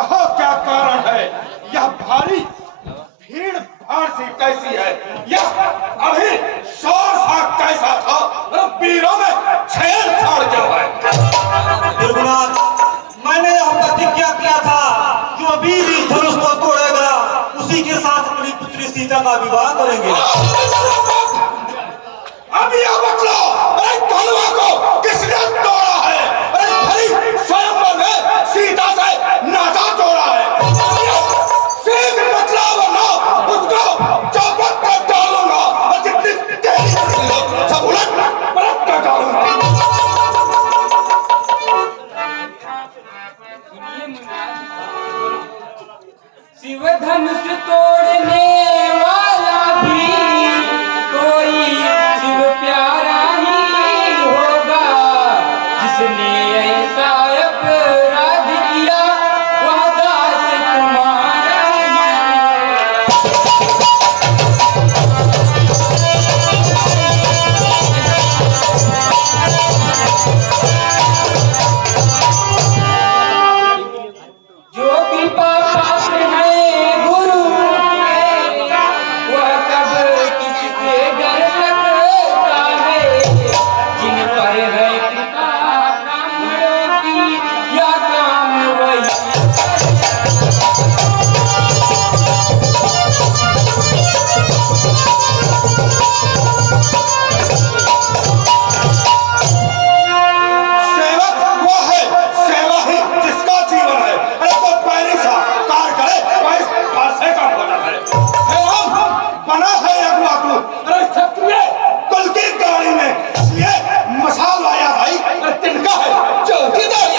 कहो क्या कारण है? यह भारी भीड़ भाड़ सी कैसी है? यह अभी शोर सा कैसा था? वीरों में छेड़छाड़ क्यों है? रघुनाथ, मैंने यह प्रतिज्ञा किया था जो वीर इस धनुष को तोड़ेगा उसी के साथ अपनी पुत्री सीता का विवाह करेंगे। अब यह बतलो, अरे धनुआ को किसने तोड़ा है? अरे भरी स्वयंवर ने सीता से नाता तोड़ा है। सीध बतला वरना उसको चौपट कर डालूंगा और जितनी तेरी सब उलट पलट कर डालूंगा। शिव धनुष तोड़ने वाला भी कोई शिव प्यारा ही होगा। जिसने ऐसा अपराध किया वह दास तुम्हारा जो भी पाप है गुरु के, वह कब किससे डर सकता है? जिन पर है कृपा कामों की या काम वही सेवक वो है, सेवा ही जिसका जीवन है। अरे तो पहले सा कार करे वही फांसे का भोजन है। हे राम, बना है अगुआ तू, अरे क्षत्रिय कुल की गाड़ी में, इसलिए मसाल आया भाई। अरे तिनका है चौकीदारी।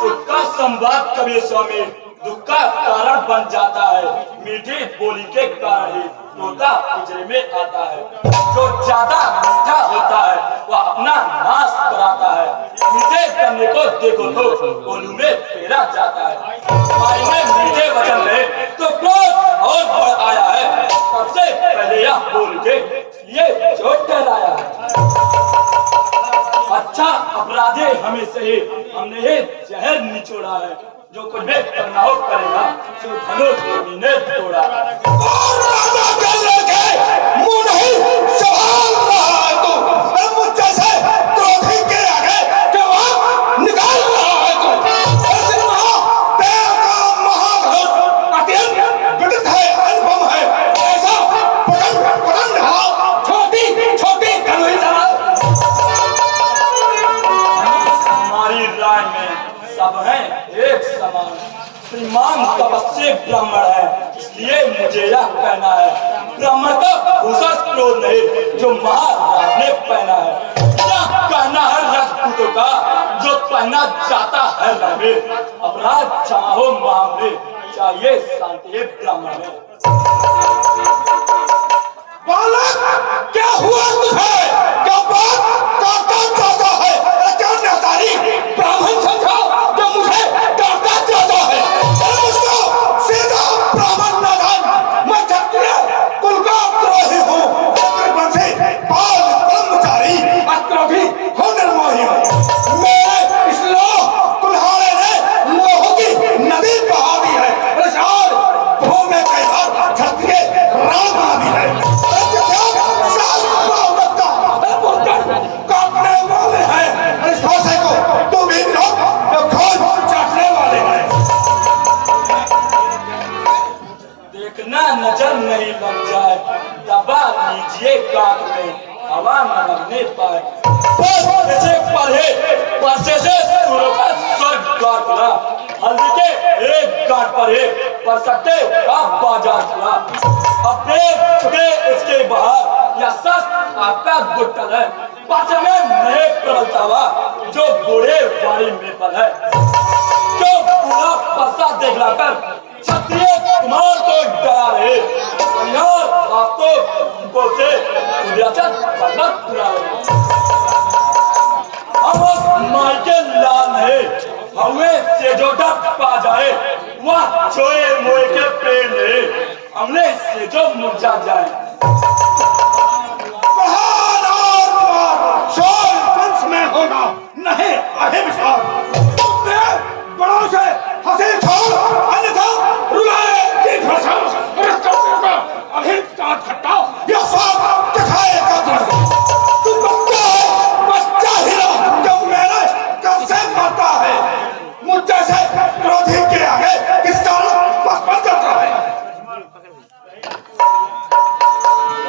सुख का संवाद कभी स्वामी दुख का कारण बन जाता है। मीठी बोली के कारण ही तोता पिंजरे में आता है। जो ज्यादा मीठा होता है वह अपना नाश कराता है। मीठे करने को देखो तो गोलू में फेरा जाता है। भाई ने मीठे वचन रहे तो क्रोध और बढ़ आया है। सबसे पहले यह बोल के ये चोट ठहराया है। अच्छा अपराधी हमें सही, हमने ये जहर निचोड़ा है। जो कुछ भी करना हो करेगा, सो धनुष ने तोड़ा। और राजा के लड़के मुंह नहीं संभाल रहा है तू। अरे मुझ जैसे क्रोधी के आगे जवाब निकाल रहा है तू। ऐसे देव का महाधनुष अत्यंत विदित है, अनुपम है। ऐसा पतन ढाल छोटी छोटी धनुष हमारी राय में सब हैं एक समान। श्रीमान तपस्वी ब्राह्मण है, इसलिए मुझे यह कहना है। ब्राह्मण का भूषण क्रोध नहीं जो महाराज ने पहना है। यह कहना है राजपूतों का जो पहना जाता है रंगे। अपराध चाहो मामले चाहिए शांति ब्राह्मण में। बालक क्या हुआ तुझे? क्या बात करता जाता है? अरे क्या नादारी ब्राह्मण समझा जो मुझे डरता जाता है? अरे मुझको सीधा ब्राह्मण नादान, मैं क्षत्रिय कुल का द्रोही हूँ। चक्रवंशी बाल ब्रह्मचारी अक्रोधी हो निर्मोही हूँ। मेरे इस लोह कुल्हाड़े ने लोह की नदी बहा दी है। अरे सार भूमि कई बार क्षत्रिय रण बना दी है। काटने वाले हैं। अरे सासे को तुम भी लोग जो खून चाटने वाले हैं। देखना नजर नहीं लग जाए, दबा लीजिए कान में, हवा न लगने पाए। बस ऐसे पढ़े पासे से सूर्य का स्वर्ग गाड़ पड़ा। हल्दी के एक गांठ पर एक पर सकते आप बाजार चला। अब देख चुके इसके बाहर या सच आपका गुट्टल है। पासे में नहीं प्रबलता हुआ जो बूढ़े वाली में पल है। जो पूरा पसा देख लाकर क्षत्रिय कुमार को डरा रहे। यार आप तो उनको से उद्याचन करना पूरा रहे। हम उस माई के लाल है, हमें से जो डर पा जाए वह छोए मोए के पेड़ है, हमने से जो मुरझा जाए। शोर वंश में होगा नहीं अहिंसा। मत खट्टा, ये सब दिखाएगा तू बच्चा है, बच्चा हीरा जो मेरे कब से मरता है। मुझ जैसे क्रोधी के आगे किसका बचपन जाता है।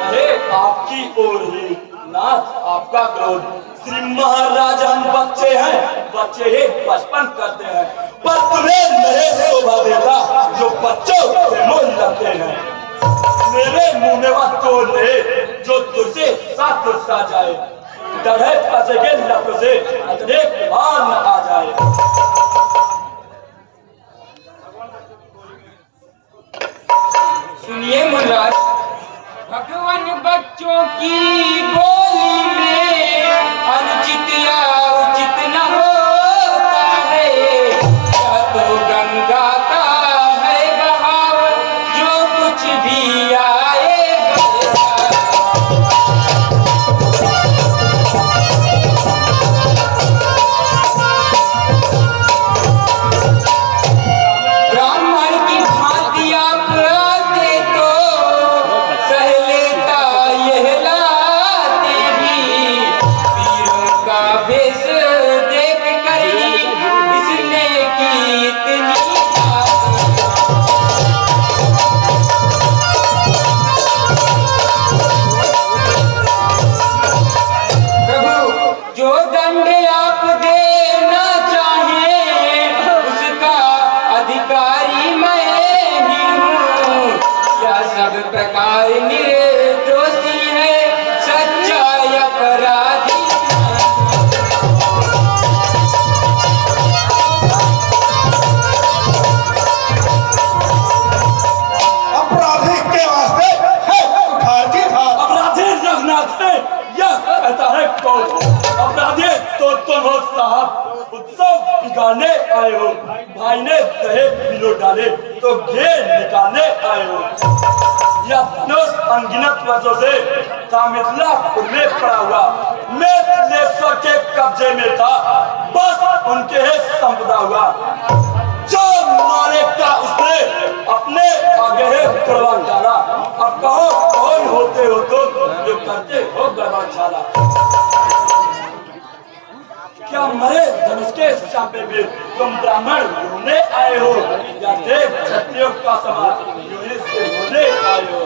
अरे आपकी ओर ही नाथ आपका क्रोध। श्री महाराज हम बच्चे हैं, बच्चे ही बचपन करते हैं, पर तुम्हें नहीं शोभा देता जो बच्चों से मोह लगते हैं। मेरे मुंह में वह तोड़ ले जो तुझसे साथ तुझसा जाए, डरे फंसे के लफ्ज़ से अतरे बाल न आ जाए। सुनिए मुराद, भगवान बच्चों की बोली में अनुचित या उचित न होता है। यह तो गंगा का है बहाव, जो कुछ भी आए ब्राह्मण की भांति आप आते तो सह लेता यह लाते भी। वीरों का भेष देख कर ही इसने की इतनी प्रभु, जो दंड आप देना चाहें उसका अधिकारी मैं ही हूँ। यह सब प्रकार निर्दोषी है, सच्चा अपराधी। अपराधी के वास्ते है उठाती था। अपराधी रघुनाथ है, यह कहता है कौन? अपराधी तो तुम हो साहब, उत्सव बिगाड़ने आए हो। भाई ने दहेज पिलो डाले तो घेर निकालने आए हो। यह धनुष अनगिनत वर्षों से मिथिलापुर में पड़ा हुआ मिथिलेश्वर के कब्जे में था, बस उनके ही संपदा हुआ। जो मारे का उसने अपने आगे ही करवा डाला। अब कहो कौन होते हो तुम जो करते हो गड़बड़छाला? क्या मरे धनुष के चापे में तुम ब्राह्मण रोने आए हो, या देव क्षत्रियों का समाज यूं से होने आए हो?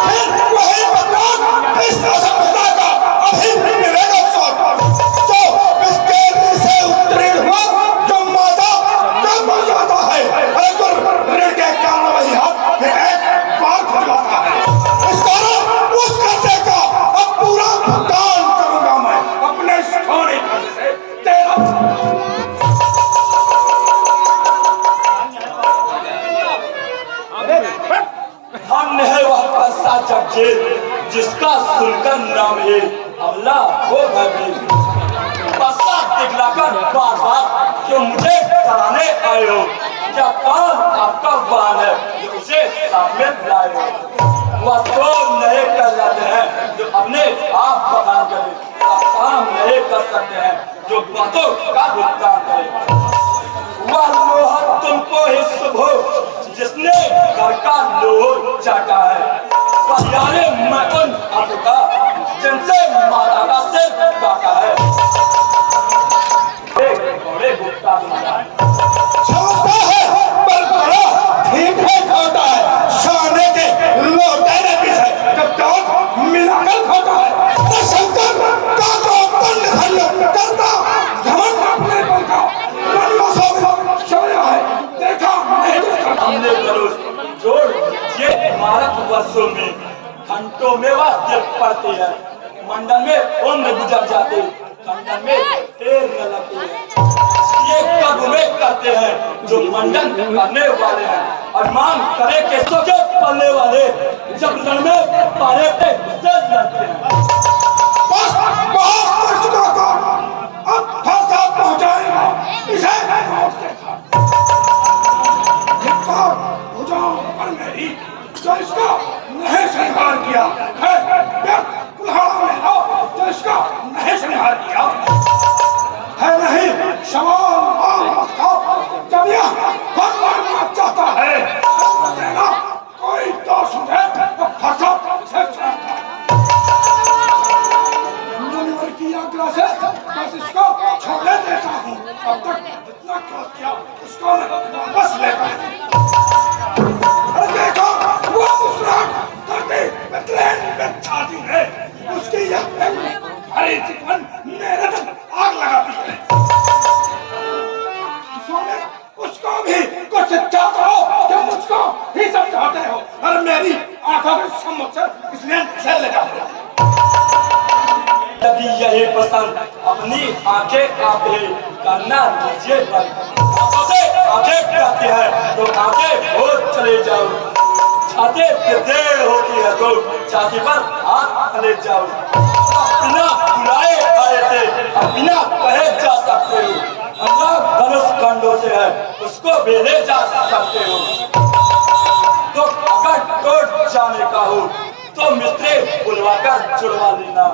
फिर वही बदलाव इस असभ्यता का अभी भी मिलेगा फल। जो इसके ऋण से उत्तीर्ण हुआ, जो माता कब बन जाता है, अरे तो ऋण के कारण वही हाथ फिर एक बार खुलवाता है। इस कारण उस खर्चे का अब पूरा भुगतान करूंगा मैं अपने सोने खर्चे से। तेरा हम है वह पैसा चर्चे जिसका सुनकर नाम है अमला हो गए। पैसा दिखलाकर बार बार क्यों मुझे कराने आए हो? क्या काम आपका वाहन है जो उसे साथ में लाए हो? वह तो नहीं कर जाते हैं जो अपने आप बखान करे, काम नहीं कर सकते हैं जो बातों का भुगतान करे। वह लोहा तुमको ही शुभ हो जिसने घर का लोह चाटा है। बलियाने मैं उन आपका जिनसे माता का सिर काटा है। बड़े भुगतान छोटा है पर बड़ा ठीक है, खाता है शाने के लौटाने पीछे जब दांत मिलाकर खाता है। अरे शंकर का तो दंड खंड करता घमंड अपने बल का रनियों सब छोड़ा है, देखा नहीं देखा। हमने धनुष जोड़ ये 12 वर्षों में घंटों में वह देख पड़ती है। मंडल में उम्र गुजर जाती, खंडन में ढेर न लगती है। ये कर्म वे करते हैं जो मंडन करने वाले हैं, और मांग करे के सोचे पलने वाले जब रण में पारे पे सज लगते हैं। बस बहुत कर चुका काम, अब फंसा पहुंचाएगा इसे मौत के घाट। धिक्कार हो जाओ पर मेरी जो इसका नहीं संहार किया है, व्यर्थ कुल्हाड़ा में आओ जो इसका नहीं संहार किया है। नहीं सवाल मत खाओ, जब यह भगवान चाहता है देना कोई दोष है तो फंसा अब तक जितना क्रोध किया उसको मैं वापस लेता हूं। अरे देखो वो मुस्कुराहट करते ट्रेन में छाती है उसकी यह हरी चितवन मेरे तक आग लगाती है। उसको भी कुछ चाहते हो जो मुझको ही समझाते हो और मेरी आंखों के सम्मुख से इसलिए झेल ले जाते हो। यदि यही पसंद अपनी आंखें आपे करना लीजिए से आंखें कहती है तो आंखें हो चले जाओ। छाती पे देर होती है तो छाती पर हाथ ले जाओ। बिना बुलाए आए थे अब बिना कहे जा सकते हो। अल्लाह धनुष खंडों से है उसको बेले जा सकते हो। तो अगर टूट जाने का हो तो मिस्त्री बुलवाकर जुड़वा लेना।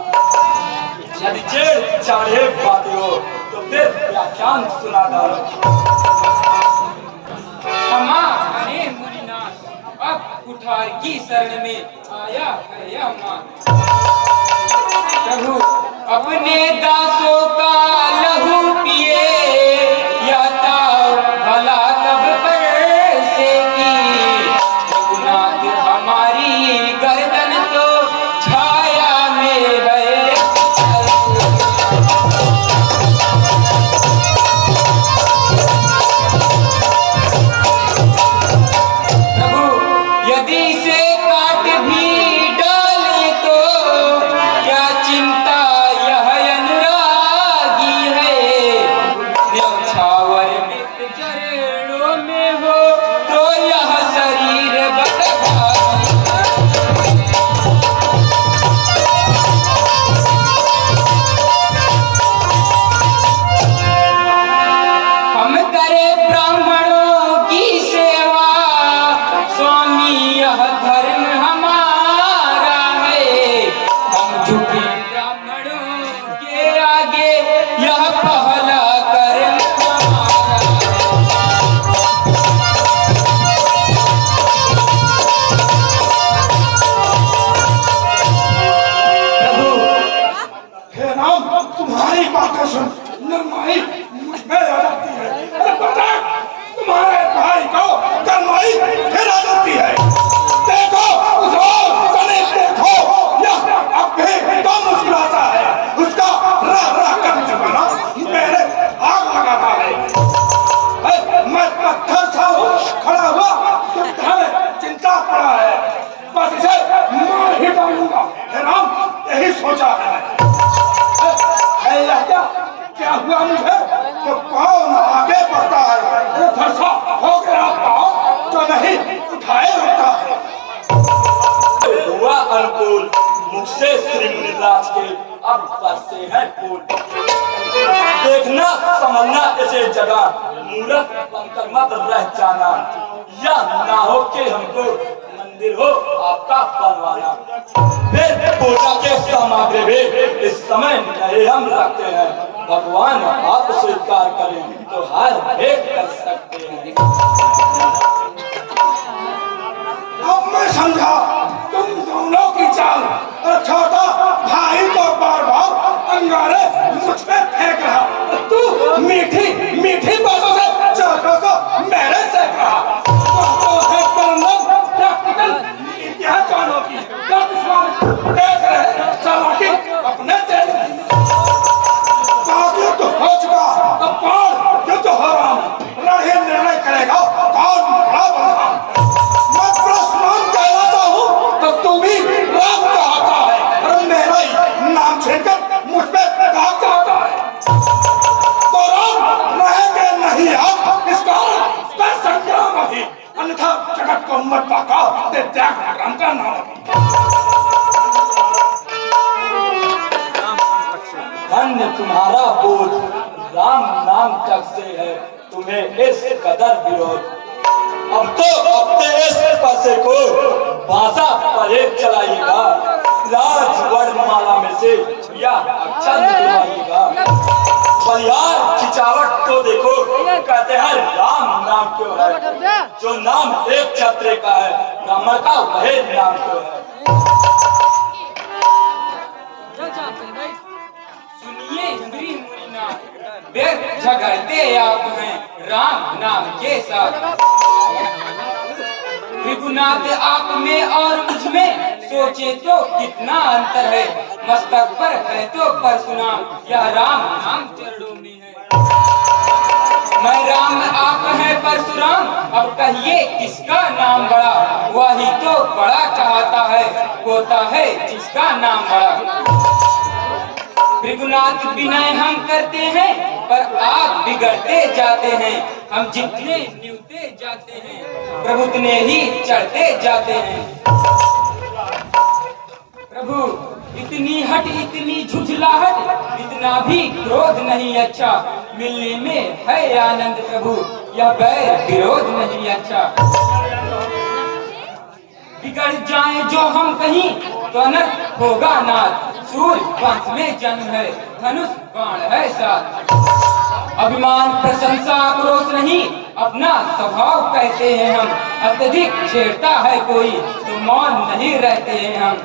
यदि जेल चाहे बातें हो तो फिर व्याख्यान सुना डालो। क्षमा करें मुनिनाथ, अब कुठार की शरण में आया है यह मान। प्रभु अपने दासों का लहू पिए या ताव भला तब पर से की। रघुनाथ हमारी गर्दन तो छाया में है। प्रभु यदि से काट भी डाले तो क्या चिंता यह अनुरागी है। न्यौछावर मित्र चरणों में हो तो यह शरीर बदभागी है। हम करें ब्राह्मणों की सेवा, स्वामी यह धर्म हमारा है। हम झुके ब्राह्मणों के आगे यह पहला कर्म हमारा है। प्रभु हे राम तुम्हारी बातें सुन नरमाई मुझ में आ जाती है। अरे बता तुम्हारे भाई को करमाई फिर आ जाती है। देखो उस ओर चले देखो यह अब भी तो मुस्कुराता है। उसका रह रह कर जमाना मेरे आग लगाता है। मैं पत्थर सा खड़ा हुआ तो तुम्हें चिंता पड़ा है। बस इसे मार ही डालूंगा। हे राम यही सोचा है। क्या हुआ मुझे तो पाँव न आगे बढ़ता है। अरे फरसा हो गया पाँव तो नहीं उठाए रखता है। हुआ अनुकूल मुख से श्री मुनिराज के अब बरसे हैं फूल। देखना समझना इसे जगह मूर्ख बनकर मत रह जाना। या ना हो के हमको मंदिर हो आपका बनवाना। फिर पूजा के सामग्री भी इस समय नहीं हम रखते हैं। भगवान आप स्वीकार करें तो हर भेंट कर सकते हैं। अब मैं समझा तुम दोनों की चाल। और छोटा भाई को बार बार अंगारे मुझ पे फेंक रहा। तू मीठी मीठी बातों से चाटों को मेरे सेक रहा। क्या जानों की क्या विश्वास देख रहे चालाकी अपने युद्ध हो चुका। अब कौन युद्ध हो रहा रणही निर्णय करेगा कौन बड़ा बंधा। मैं परशुराम कहलाता हूँ तो तू भी राम कहता है। और मेरा ही नाम छीनकर मुझ पे दाग चाहता है। तो राम रहेंगे नहीं आप इस कारण का संग्राम अभी। अन्यथा जगत को मत पाका दे त्याग राम का नाम। धन्य तुम्हारा बोध राम नाम तक से है तुम्हें इस कदर विरोध। अब तो अपने इस पैसे को भाषा परहेज चलाइएगा। राजवर्णमाला में से या अक्षर निकलवाइएगा। बलिहार खिंचावट तो देखो कहते हैं राम नाम क्यों है। जो नाम एक छत्र का है ब्राह्मण का वही नाम क्यों है। सुनिए श्री मुनिनाथ, व्यर्थ झगड़ते आप हैं राम नाम के साथ। त्रिगुणात आप में और मुझ में सोचे तो कितना अंतर है। मस्तक पर है तो परशुराम, यह राम नाम चरणों में है। मैं राम आप हैं परशुराम, अब कहिए किसका नाम बड़ा। वही तो बड़ा कहता है, होता है जिसका नाम बड़ा। त्रिगुणात विनय हम करते हैं, पर आप बिगड़ते जाते हैं। हम जितने न्यूते जाते हैं, प्रभु उतने ही चढ़ते जाते हैं। प्रभु इतनी हट, इतनी झुझलाहट, इतना भी क्रोध नहीं अच्छा। मिलने में है आनंद प्रभु, यह बैर विरोध नहीं अच्छा। बिगड़ जाए जो हम कहीं तो अनर्थ होगा नाथ। सूर्य वंश में जन्म है, धनुष बाण है साथ। अभिमान प्रशंसा आक्रोश नहीं, अपना स्वभाव कहते हैं हम। अत्यधिक छेड़ता है कोई तो मौन नहीं रहते हैं हम।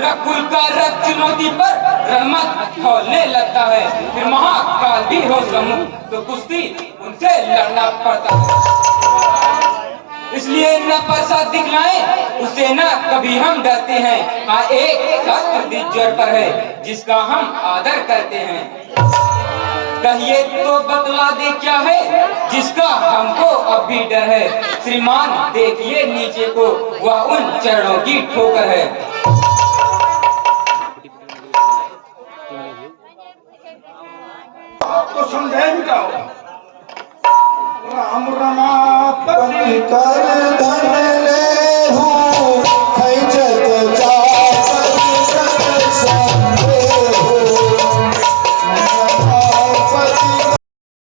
रघुकुल का रथ चुनौती पर रणमत खोलने लगता है। फिर महाकाल भी हो सम्मुख तो कुश्ती उनसे लड़ना पड़ता है। इसलिए न प्रसाद दिखलाएं उससे न कभी हम डरते हैं। हाँ एक शस्त्र दिज्जर पर है जिसका हम आदर करते हैं। कहिए तो बतला दे क्या है जिसका हमको अब भी डर है। श्रीमान देखिए नीचे को, वह उन चरणों की ठोकर है। तो समझाए मिटाओ राम रमापति कर धन